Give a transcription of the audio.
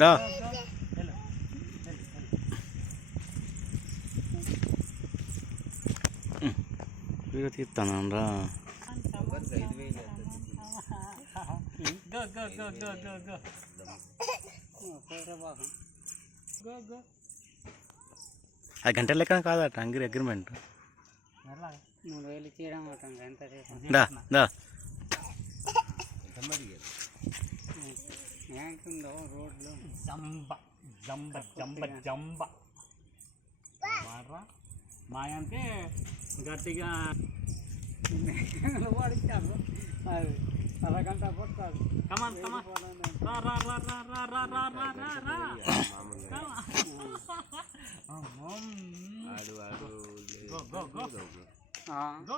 దా video తీస్తాను రా. అది గంట లెక్క కాదట అగ్రిమెంట్. 3000 ఇచ్చేయడం ఎంత దా దా బ్యాంకుందో రోడ్లు జంబ జంబ జంబ జంబ మాయంటే గట్టిగా వాడిచ్చారు అది అరగంట కొట్టాడు. కమాన్ కమాన్ రా రా రా రా రా రా రా రా రా గో గో గో.